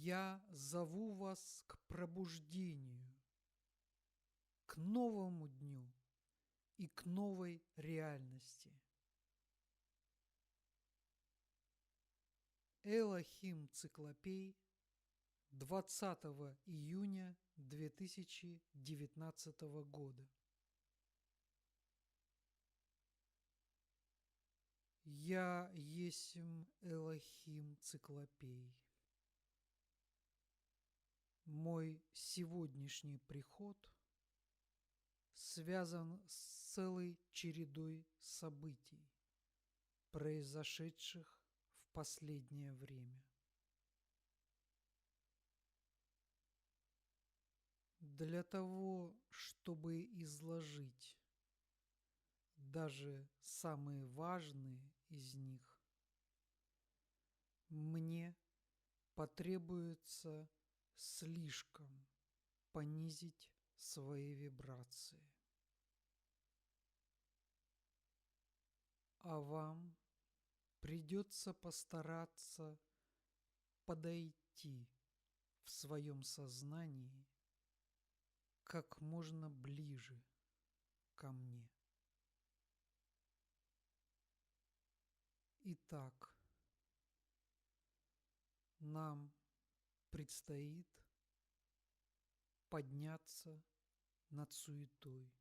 Я зову вас к пробуждению, к новому дню и к новой реальности. Элохим Циклопей, 20 июня 2019 года. Я есмь Элохим Циклопей. Мой сегодняшний приход связан с целой чередой событий, произошедших в последнее время. Для того, чтобы изложить даже самые важные из них, мне потребуется слишком понизить свои вибрации. А вам придется постараться подойти в своем сознании как можно ближе ко мне. Итак, нам предстоит подняться над суетой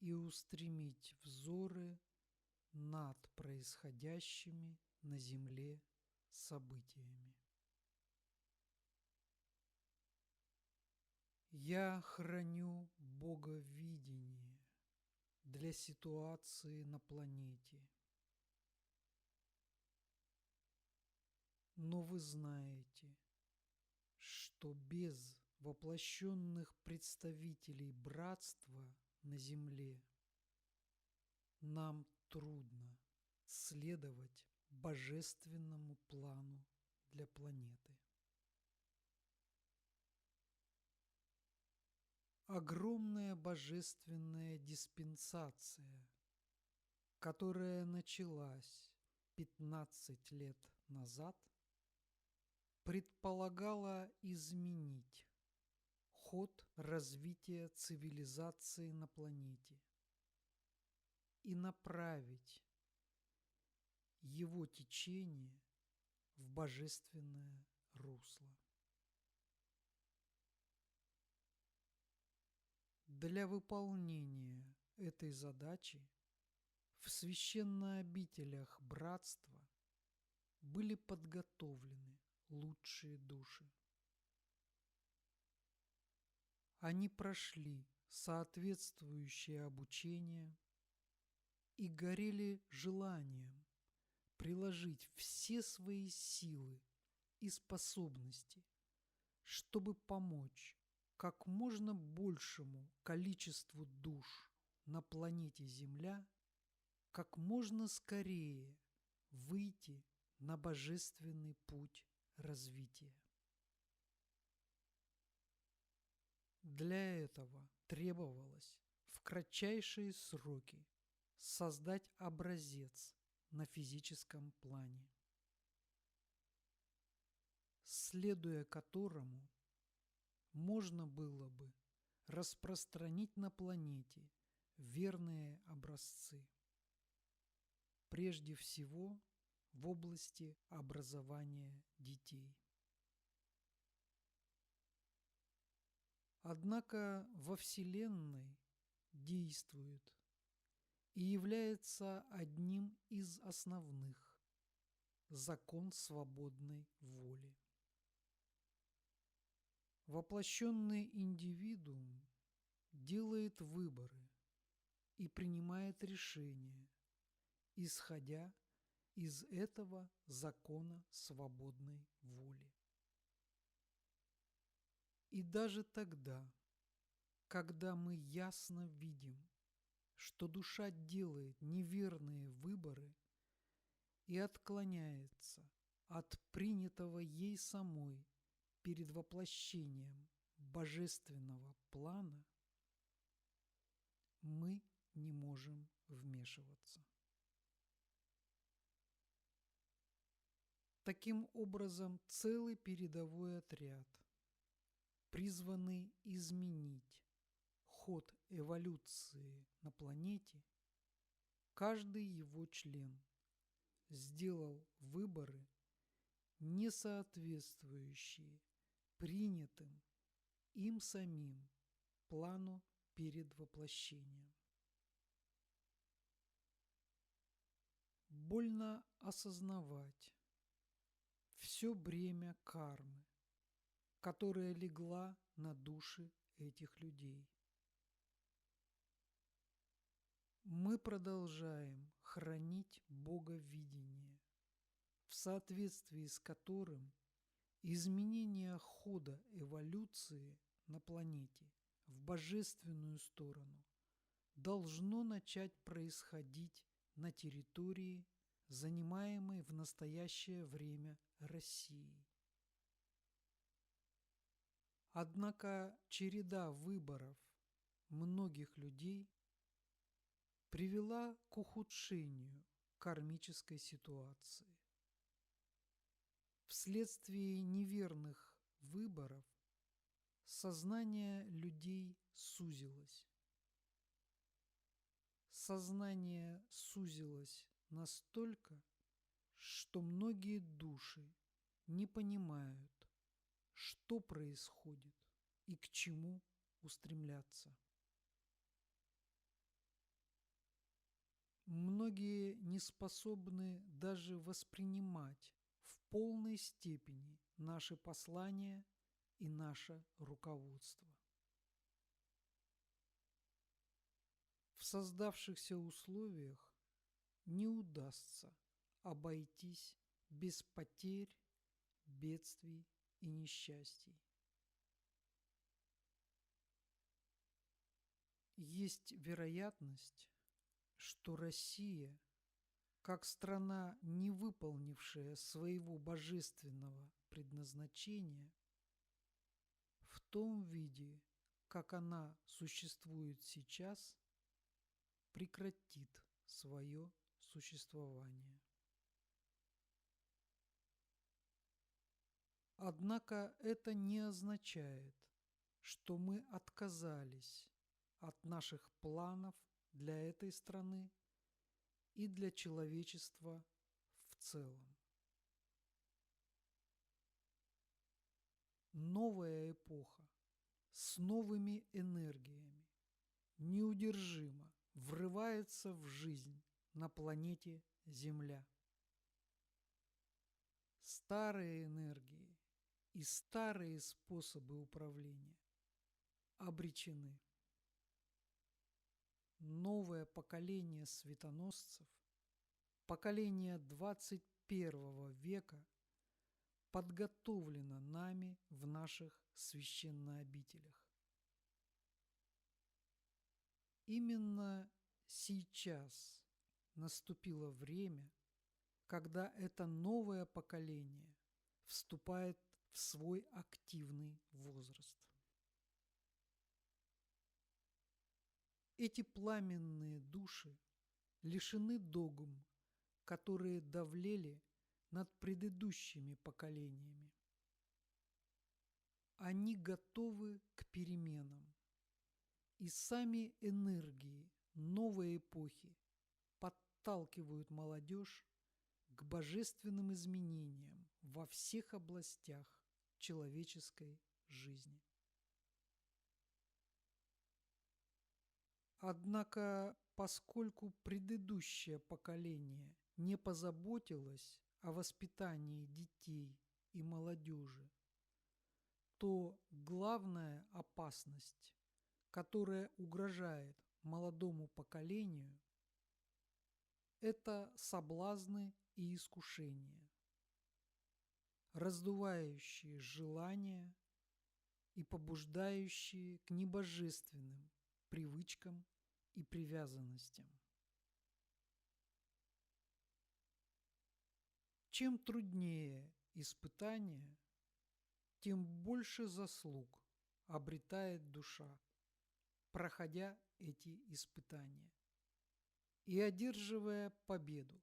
и устремить взоры над происходящими на Земле событиями. Я храню боговидение для ситуации на планете. Но вы знаете, что без воплощенных представителей братства на Земле нам трудно следовать божественному плану для планеты. Огромная божественная диспенсация, которая началась 15 лет назад, предполагала изменить ход развития цивилизации на планете и направить его течение в божественное русло. Для выполнения этой задачи в священных обителях братства были подготовлены лучшие души. Они прошли соответствующее обучение и горели желанием приложить все свои силы и способности, чтобы помочь как можно большему количеству душ на планете Земля как можно скорее выйти на божественный путь развития. Для этого требовалось в кратчайшие сроки создать образец на физическом плане, следуя которому можно было бы распространить на планете верные образцы, прежде всего в области образования детей. Однако во Вселенной действует и является одним из основных закон свободной воли. Воплощенный индивидуум делает выборы и принимает решения, исходя из этого закона свободной воли. И даже тогда, когда мы ясно видим, что душа делает неверные выборы и отклоняется от принятого ей самой перед воплощением божественного плана, мы не можем вмешиваться. Таким образом, целый передовой отряд, призванный изменить ход эволюции на планете, каждый его член сделал выборы, не соответствующие принятым им самим плану перед воплощением. Больно осознавать все бремя кармы, которая легла на души этих людей. Мы продолжаем хранить боговидение, в соответствии с которым изменение хода эволюции на планете в божественную сторону должно начать происходить на территории, занимаемой в настоящее время Россией. Однако череда выборов многих людей привела к ухудшению кармической ситуации. Вследствие неверных выборов сознание людей сузилось. Сознание сузилось настолько, что многие души не понимают, что происходит и к чему устремляться. Многие не способны даже воспринимать в полной степени наши послания и наше руководство. В создавшихся условиях не удастся обойтись без потерь, бедствий и несчастий. Есть вероятность, что Россия, как страна, не выполнившая своего божественного предназначения, в том виде, как она существует сейчас, прекратит свое существование. Однако это не означает, что мы отказались от наших планов для этой страны и для человечества в целом. Новая эпоха с новыми энергиями неудержимо врывается в жизнь на планете Земля. Старые энергии и старые способы управления обречены. Новое поколение светоносцев, поколение 21 века, подготовлено нами в наших священнообителях. Именно сейчас наступило время, когда это новое поколение вступает в свой активный возраст. Эти пламенные души лишены догм, которые давлели над предыдущими поколениями. Они готовы к переменам, и сами энергии новой эпохи подталкивают молодежь к божественным изменениям во всех областях человеческой жизни. Однако, поскольку предыдущее поколение не позаботилось о воспитании детей и молодежи, то главная опасность, которая угрожает молодому поколению, это соблазны и искушения, раздувающие желания и побуждающие к небожественным привычкам и привязанностям. Чем труднее испытание, тем больше заслуг обретает душа, проходя эти испытания и одерживая победу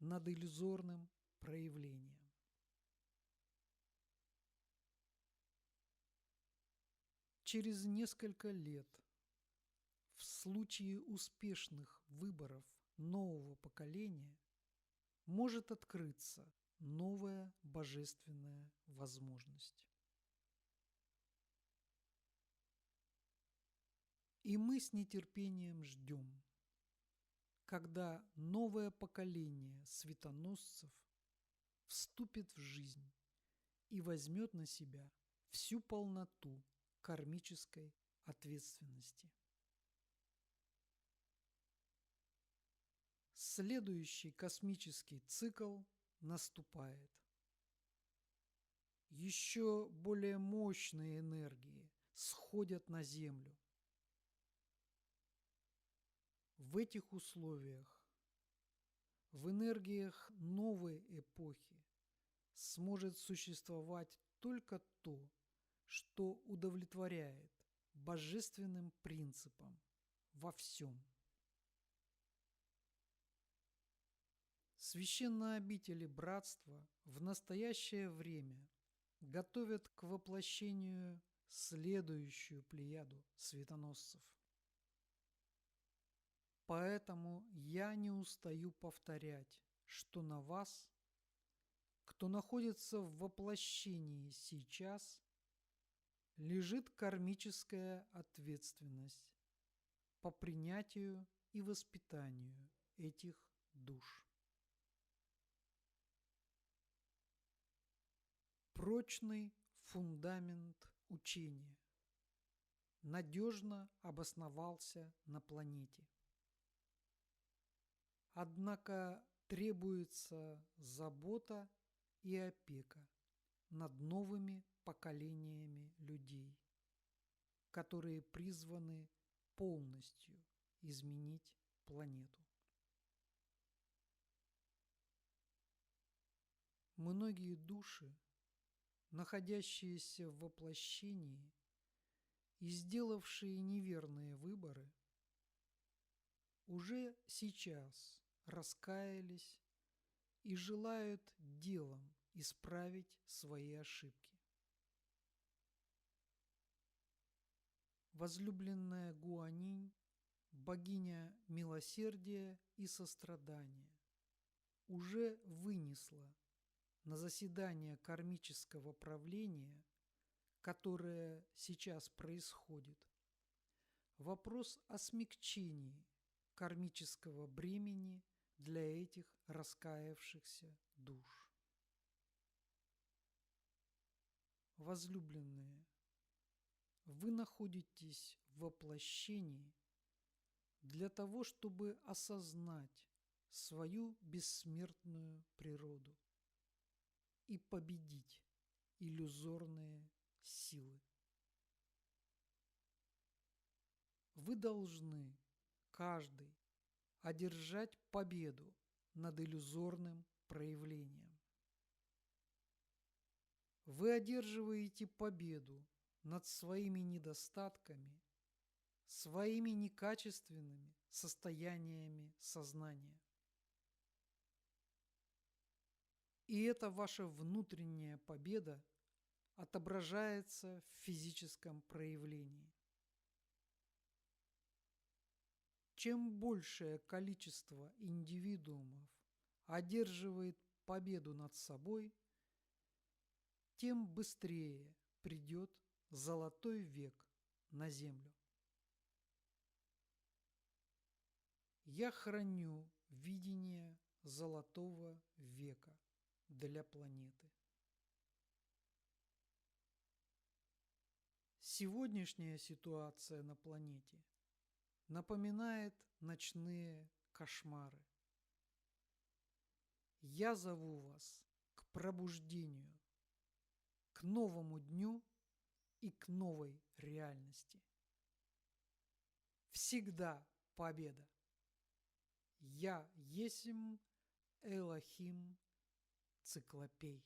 над иллюзорным проявлением. через несколько лет, в случае успешных выборов нового поколения, может открыться новая божественная возможность. И мы с нетерпением ждем, когда новое поколение светоносцев вступит в жизнь и возьмет на себя всю полноту кармической ответственности. Следующий космический цикл наступает. Еще более мощные энергии сходят на Землю. В этих условиях, в энергиях новой эпохи, сможет существовать только то, что удовлетворяет божественным принципам во всем. Священные обители братства в настоящее время готовят к воплощению следующую плеяду светоносцев. Поэтому я не устаю повторять, что на вас, кто находится в воплощении сейчас, лежит кармическая ответственность по принятию и воспитанию этих душ. Прочный фундамент учения надежно обосновался на планете. Однако требуется забота и опека над новыми поколениями людей, которые призваны полностью изменить планету. Многие души, находящиеся в воплощении и сделавшие неверные выборы, уже сейчас раскаялись и желают делом исправить свои ошибки. Возлюбленная Гуанинь, богиня милосердия и сострадания, уже вынесла на заседание кармического правления, которое сейчас происходит, вопрос о смягчении кармического бремени для этих раскаявшихся душ. Возлюбленные, вы находитесь в воплощении для того, чтобы осознать свою бессмертную природу и победить иллюзорные силы. Вы должны, каждый, одержать победу над иллюзорным проявлением. Вы одерживаете победу над своими недостатками, своими некачественными состояниями сознания. И эта ваша внутренняя победа отображается в физическом проявлении. Чем большее количество индивидуумов одерживает победу над собой, тем быстрее придет золотой век на Землю. Я храню видение золотого века для планеты. Сегодняшняя ситуация на планете напоминает ночные кошмары. Я зову вас к пробуждению, к новому дню и к новой реальности. Всегда победа! Я есмь Элохим Циклопей.